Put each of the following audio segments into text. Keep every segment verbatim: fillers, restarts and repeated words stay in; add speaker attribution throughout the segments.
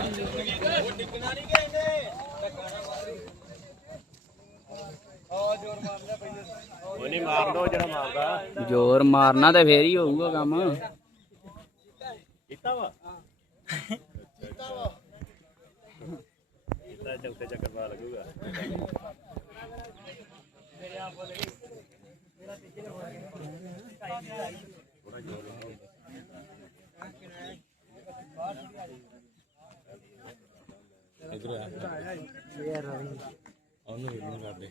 Speaker 1: ਉਹ ਨਹੀਂ ਮਾਰ ਦੋ ਜਿਹੜਾ ਮਾਰਦਾ
Speaker 2: ਜ਼ੋਰ ਮਾਰਨਾ ਤੇ ਫੇਰ ਹੀ ਹੋਊਗਾ ਕੰਮ
Speaker 1: ਕੀਤਾ ਵਾ ਕੀਤਾ ਵਾ ਇਹਦਾ ਚੌਥੇ ਚੱਕਰ ਪਾ ਲੱਗੂਗਾ ਮੇਰੇ ਆਪ ਬੋਲੇ ਮੇਰਾ ਤੀਜੇ ਨੂੰ ਥੋੜਾ ਜੋਰ ਇਧਰ ਆ ਯਾਰ ਉਹਨੂੰ ਵੀ ਨਹੀਂ ਕਰਦੇ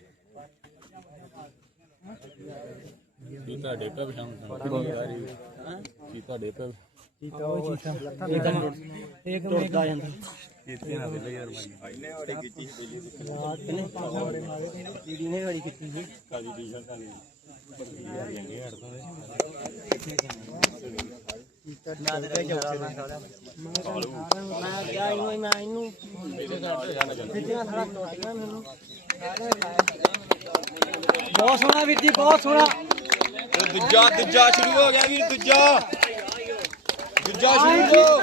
Speaker 1: ਕੀ ਤੁਹਾਡੇ ਪੇ ਪਛਾਣ ਹਾਂ ਕੀ ਤੁਹਾਡੇ ਪੇ ਚੀਤਾ ਉਹ ਚੀਤਾ ਇੱਕ ਟੁੱਟਦਾ ਜਾਂਦਾ ਚੀਤੇ ਨਾਲ ਦੇ ਯਾਰ ਇਹਨੇ ਵਾੜੀ ਕੀਤੀ ਪਹਿਲੀ ਦੀਦੀ ਨੇ ਵਾੜੀ ਕੀਤੀ ਸੀ ਕਾਲੀ ਟੀ-ਸ਼ਰਟ ਵਾਲੀ ਯਾਰ ਚੰਗੇ ਹੜਦਾ ਚੀਤਾ ਨਾ ਤੇ ਜੋੜਾ ਸਾਲਿਆ ਮੈਂ ਗਿਆ ਇਹਨੂੰ ਮੈਂ ਇਹਨੂੰ ਕਿੱਥੇ ਸਾਰਾ ਟੁੱਟ ਗਿਆ ਮੈਨੂੰ ਬਹੁਤ ਸੋਹਣਾ ਵੀਰ ਜੀ ਬਹੁਤ ਸੋਹਣਾ ਦੂਜਾ ਦੂਜਾ ਸ਼ੁਰੂ ਹੋ ਗਿਆ ਵੀਰ ਦੂਜਾ ਦੂਜਾ ਸ਼ੁਰੂ ਹੋ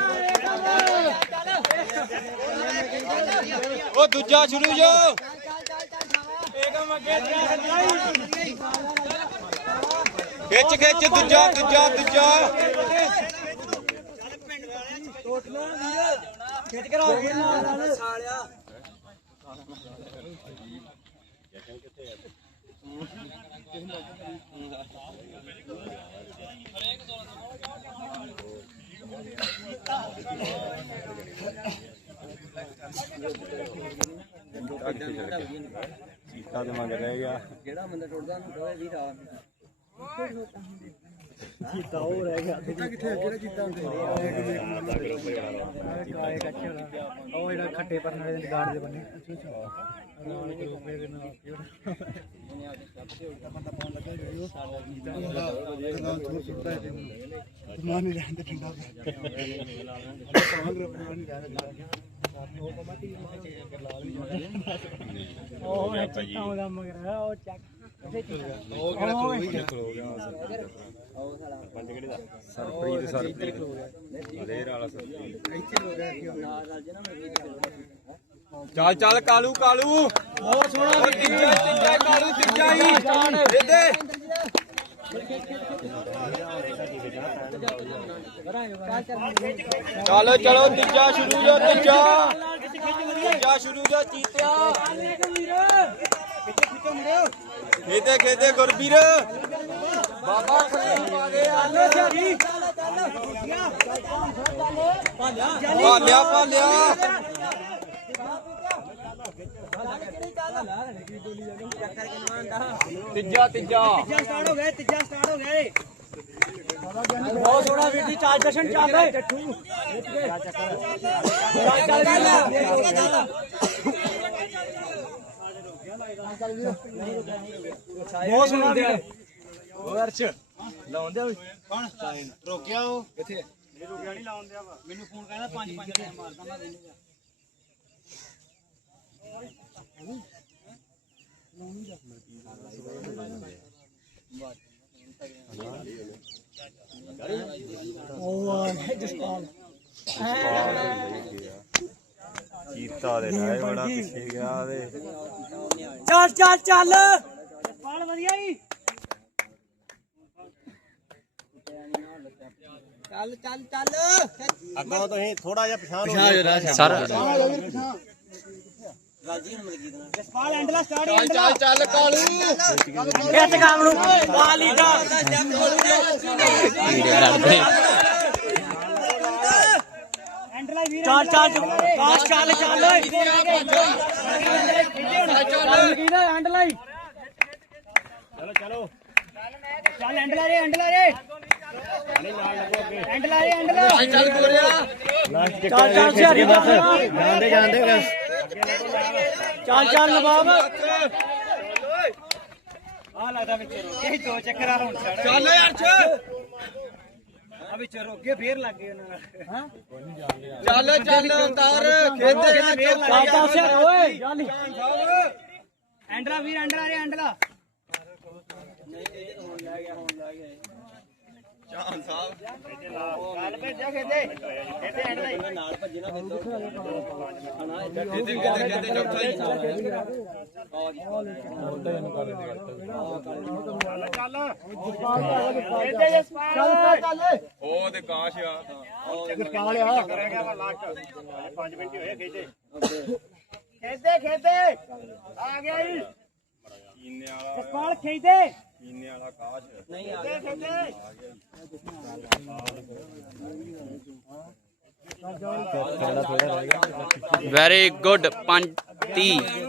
Speaker 1: ਉਹ ਦੂਜਾ ਸ਼ੁਰੂ ਜੋ ਖਿੱਚ ਖਿੱਚ ਦੂਜਾ ਦੂਜਾ ਦੂਜਾ ਖਿੱਚ ਕਰਾ ਸਾਲਿਆ ਚੀਤਾ ਦੇ ਮੰਗ ਰਹਿ ਗਿਆ ਜਿਹੜਾ ਬੰਦਾ ਟੁੱਟਦਾ ਉਹਨੂੰ ਕਹੇ ਵੀਰ ਆ ਚੀਤਾ ਉਹ ਰਹਿ ਗਿਆ ਚੀਤਾ ਕਿੱਥੇ ਹੈ ਕਿਹੜਾ ਚੀਤਾ ਹੁੰਦੇ ਕਾਏ ਕੱਚੇ ਵਾਲਾ ਉਹ ਜਿਹੜਾ ਖੱਟੇ ਪਰਨ ਵਾਲੇ ਦੇ ਗਾਰਡ ਦੇ ਬੰਨੇ ਨਾਲ ਗਰੁੱਪੇ ਦੇ ਨਾਲ ਇਹਨੇ ਆ ਕੇ ਸਟੈਪ ਤੇ ਉੱਡਾ ਬੰਦਾ ਪਾਉਣ ਲੱਗਾ ਵੀਡੀਓ ਸਾਡਾ ਚੀਤਾ ਨਾਲ ਥੋੜਾ ਸੁੱਟਦਾ ਹੈ ਸਮਾਨ ਨਹੀਂ ਰਹਿੰਦਾ ਠੰਡਾ ਪਾਉਣ ਗਰੁੱਪ ਨਹੀਂ ਰਹਿੰਦਾ ਉਹ ਕਮਟੀ ਕਰ ਲਾ ਲਈ ਉਹ ਚੀਤਾ ਉਹਦਾ ਮਗਰ ਉਹ ਚੱਕ ਉਹ ਕਿਹੜਾ ਖਲੋ ਗਿਆ ਖਲੋ ਗਿਆ ਉਹ ਸਾਲਾ ਪੰਜ ਕਿਹੜੇ ਦਾ ਸਰਪ੍ਰੀਤ ਸਰਪ੍ਰੀਤ ਲੇਰ ਵਾਲਾ ਸਰਪ੍ਰੀਤ ਇੱਥੇ ਹੋ ਗਿਆ ਨਾਲ ਜੇ ਨਾ ਮੈਂ ਚੱਲ ਚੱਲ ਕਾਲੂ ਕਾਲੂ ਬਹੁਤ ਸੋਹਣਾ ਤੀਜਾ ਤੀਜਾ ਕਾਲੂ ਤੀਜਾ ਹੀ ਦੇ ਦੇ ਚਲੋ ਚਲੋ ਤੀਜਾ ਸ਼ੁਰੂ ਜੋ ਤੀਜਾ ਤੀਜਾ ਸ਼ੁਰੂ ਜੋ ਚੀਤਿਆ ਖੇਦੇ ਖੇਦੇ ਗੁਰਬੀਰ ਬਾਬਾ ਖੜੇ ਪਾ ਗਏ ਆਲੇ ਜੀ ਪਾਲਿਆ ਪਾਲਿਆ ਤੀਜਾ ਤੀਜਾ ਤੀਜਾ ਸਟਾਰਟ ਹੋ ਗਿਆ ਤੀਜਾ ਸਟਾਰਟ ਹੋ ਗਿਆ ਬਹੁਤ ਸੋਹਣਾ ਵੀਰ ਜੀ ਚਾਰ ਜਸ਼ਨ ਚੱਲ ਚੱਠੂ ਚੱਲ ਚੱਲ ਬਹੁਤ ਸੋਹਣਾ ਵੀਰ ਉਹ ਅਰਸ਼ ਲਾਉਂਦੇ ਆ ਕੌਣ ਰੋਕਿਆ ਉਹ ਕਿੱਥੇ ਇਹ ਰੁਕਿਆ ਨਹੀਂ ਲਾਉਂਦੇ ਆ ਮੈਨੂੰ ਫੋਨ ਕਹਿੰਦਾ ਪੰਜ ਪੰਜ ਦੇ ਮਾਰਦਾ ਮੈਂ ਦੇਣੀ ਚੀਤਾ ਦੇ ਰਾਏ ਬੜਾ ਪਿੱਛੇ ਗਿਆ ਵੇ ਚੱਲ ਚੱਲ ਚੱਲ ਪਾਲ ਵਧੀਆ ਹੀ ਚੱਲ ਚੱਲ ਚੱਲ ਅੱਗੋਂ ਤੁਸੀਂ ਥੋੜਾ ਜਿਹਾ ਪਛਾਣ ਹੋ ਸਰ ਰਾਜੀ ਨੂੰ ਮਿਲ ਗਈ ਨਾ ਜਸਪਾਲ ਐਂਡਲਾ ਸਟਾਰਟ ਐਂਡਲਾ ਚੱਲ ਚੱਲ ਕਾਲੂ ਖਿੱਚ ਕੰਮ ਨੂੰ ਵਾਲੀ ਦਾ ਐਂਡਲਾ ਵੀਰ ਚੱਲ ਚੱਲ ਪਾਸ ਚੱਲ ਚੱਲ ਚੱਲ ਕੀ ਨਾ ਐਂਡਲਾ ਚਲੋ ਚਲੋ ਚੱਲ ਐਂਡਲਾ ਰੇ ਐਂਡਲਾ ਰੇ ਐਂਡਲਾ ਰੇ ਐਂਡਲਾ ਚੱਲ ਗੋਰਿਆ ਚੱਲ ਚੱਲ ਸਿਆਰੀ ਬਸ ਜਾਂਦੇ ਜਾਂਦੇ ਬਸ ਚੱਲ ਚੱਲ ਨਵਾਬ ਆ ਲੱਗਦਾ ਵਿੱਚ ਰੋਕੇ ਦੋ ਚੱਕਰ ਆ ਹੁਣ ਚੱਲ ਯਾਰ ਚ ਆ ਵਿੱਚ ਰੋਕੇ ਫੇਰ ਲੱਗ ਗਏ ਉਹਨਾਂ ਨਾਲ ਹਾਂ ਚੱਲ ਚੱਲ ਅਵਤਾਰ ਖੇਦੇ ਚੱਲ ਚੱਲ ਸਿਆਰ ਓਏ ਚੱਲ ਐਂਡਲਾ ਵੀਰ ਐਂਡਲਾ ਰੇ ਐਂਡਲਾ ਨਹੀਂ ਹੁਣ ਲੈ ਗਿਆ ਹੁਣ ਲੈ ਗਿਆ ਚੱਲ ਭੇਜਿਆ ਖੇਤੇ ਖੇਤੇ ਐਂਡ ਦੇ ਨਾਲ ਭੱਜੇ ਨਾ ਫਿਰ ਖੇਤੇ ਖੇਤੇ ਖੇਤੇ ਚੌਥਾ ਹੀ ਚੱਲ ਚੱਲ ਖੇਤੇ ਜਸਪਾਲ ਚੱਲ
Speaker 3: ਉਹ ਤੇ ਕਾਸ਼ ਆ
Speaker 1: ਜਸਪਾਲ ਆ ਰਹਿ ਗਿਆ ਵਾ ਲਾਸਟ ਪੰਜ ਮਿੰਟ ਹੀ ਹੋਏ ਖੇਤੇ ਖੇਤੇ ਖੇਤੇ ਆ ਗਿਆ ਜੀ
Speaker 3: ਕੀਨੇ ਵਾਲਾ
Speaker 1: ਜਸਪਾਲ ਖੇਤੇ
Speaker 3: ਕੀਨੇ ਵਾਲਾ ਕਾਸ਼
Speaker 1: ਨਹੀਂ ਆ ਗਿਆ ਖੇਤੇ
Speaker 2: ਵੈਰੀ ਗੁੱਡ ਪੰਤੀ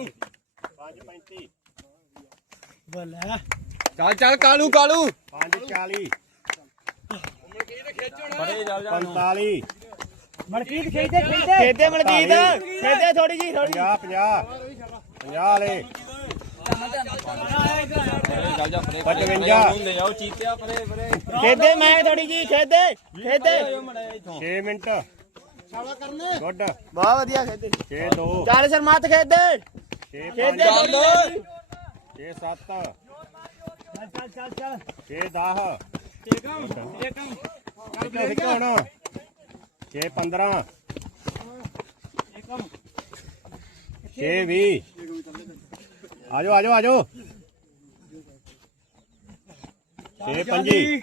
Speaker 1: ਬੱਲੇ
Speaker 3: ਚੱਲ ਚੱਲ ਕਾਲੂ ਕਾਲੂ
Speaker 1: ਪੰਜ ਚਾਲੀ
Speaker 3: ਬੜੇ ਚੱਲ ਜਾ
Speaker 1: ਪੰਤਾਲੀ ਮਲਕੀਤ ਖੇਦੇ ਖੇਦੇ ਖੇਦੇ ਮਲਕੀਤ ਖੇਦੇ ਥੋੜੀ ਜੀ ਥੋੜੀ ਪੰਜਾਹ ਪੰਜਾਹ ਪੰਜਾਹ ਵਾਲੇ
Speaker 3: ਚੱਲ ਜਾ ਪਰੇ
Speaker 1: ਪਚਵੰਜਾ
Speaker 3: ਹੁੰਦੇ ਆ ਉਹ ਚੀਤਿਆ ਪਰੇ ਪਰੇ
Speaker 1: ਖੇਦੇ ਮੈਂ ਥੋੜੀ ਜੀ ਖੇਦੇ ਖੇਦੇ ਛੇ ਮਿੰਟ ਗੁੱਡ ਬਹੁਤ ਵਧੀਆ ਖੇਦੇ ਛੇ ਦੋ ਚੱਲ ਸ਼ਰਮਾਤ ਖੇਦੇ ਛੇ ਖੇਦੇ ਛੇ ਸੱਤ ਚੱਲ ਚੱਲ ਚੱਲ ਛੇ ਦਸ ਏਕਮ ਏਕਮ ਕਿੱਥੇ ਹੁਣ ਛੇ ਪੰਦਰਾਂ ਏਕਮ ਛੇ ਵੀਹ ਆਜੋ ਆਜੋ ਆਜੋ ਛੇ ਪੰਜੀ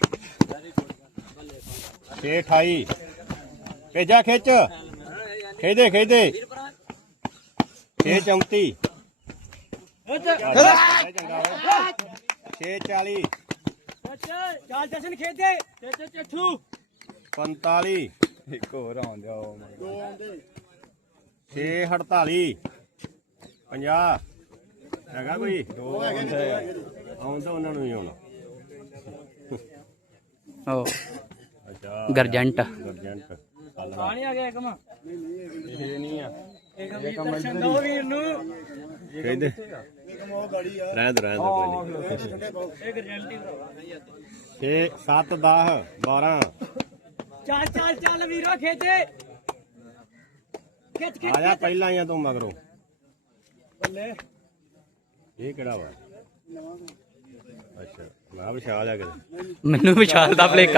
Speaker 1: ਛੇ ਅਠਾਈ ਭੇਜਾ ਖਿੱਚ ਖੇਦੇ ਖੇਦੇ ਛੇ ਚੌਂਤੀ ਛੇ ਚਾਲੀ ਚਾਲ ਜਸ਼ਨ ਖੇਦੇ ਚੱਠੂ ਪੰਤਾਲੀ
Speaker 3: ਇੱਕ ਹੋਰ ਆਉਂਦਿਆ ਉਹ
Speaker 1: ਛੇ ਅੜਤਾਲੀ ਪੰਜਾਹ ਹੈਗਾ ਕੋਈ ਦੋ ਹੈਗੇ ਆਉਂਦਾ ਉਹਨਾਂ ਨੂੰ ਹੀ ਆਉਣਾ
Speaker 2: ਉਹ
Speaker 1: ਅੱਛਾ
Speaker 2: ਗਰਜੰਟ
Speaker 1: ਗਰਜੰਟ
Speaker 4: ਪਾਣੀ ਆ ਗਿਆ ਇੱਕਮ
Speaker 1: ਇਹ ਨਹੀਂ ਆ
Speaker 4: ਇੱਕਮ ਦਰਸ਼ਨ ਦੋ ਵੀਰ ਨੂੰ
Speaker 1: ਕਹਿੰਦੇ ਰਹਿ ਦੋ ਰਹਿ ਦੋ ਕੋਈ ਨਹੀਂ
Speaker 4: ਇਹ ਗਰਜੰਟੀ
Speaker 1: ਛੇ ਸੱਤ ਦਸ ਬਾਰਾਂ
Speaker 4: ਚੱਲ ਚੱਲ ਚੱਲ ਵੀਰੋ ਖੇਤੇ ਖਿੱਚ ਖਿੱਚ
Speaker 1: ਆਇਆ ਪਹਿਲਾਂ ਹੀ ਆ ਤੂੰ ਮਗਰੋਂ
Speaker 4: ਬੱਲੇ
Speaker 1: ਇਹ ਕਿਹੜਾ ਵਾ ਅੱਛਾ ਮੈਂ ਵਿਸ਼ਾਲ ਆ ਕਿਤੇ
Speaker 2: ਮੈਨੂੰ ਵਿਸ਼ਾਲ ਦਾ ਭਲੇਖਾ